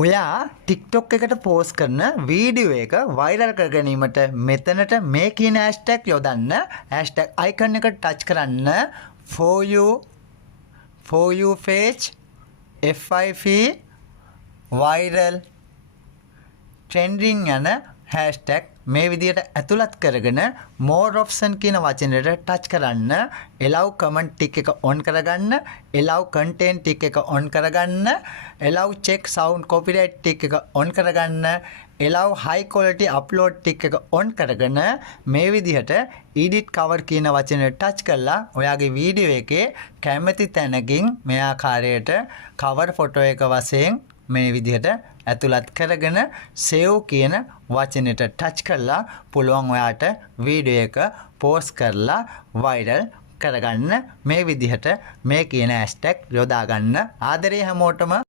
ඔයා TikTok එකට post කරන වීඩියෝ එක වෛරල් කර ගැනීමට මෙතනට මේ කියන hashtag යොදන්න. hashtag icon එක ටච් කරන්න. for you page FIP viral trending යන hashtag මේ විදියට ඇතුළත් කරගෙන more option කියන වචනයට ටච් කරන්න. allow comment tick එක on කරගන්න. allow content tick එක on කරගන්න. allow check sound copyright tick එක on කරගන්න. allow high quality upload tick එක on කරගෙන මේ විදිහට edit cover කියන වචනයට ටච් කරලා ඔයාගේ වීඩියෝ එකේ කැමති තැනකින් මේ ආකාරයට cover photo එක වශයෙන් මේ විදිහට ඇතුළත් කරගෙන save කියන වචනෙට ටච් කරලා පුළුවන් ඔයාට වීඩියෝ එක පෝස්ට් කරලා viral කරගන්න. මේ විදිහට මේ කියන hashtag යොදා ගන්න. ආදරේ හැමෝටම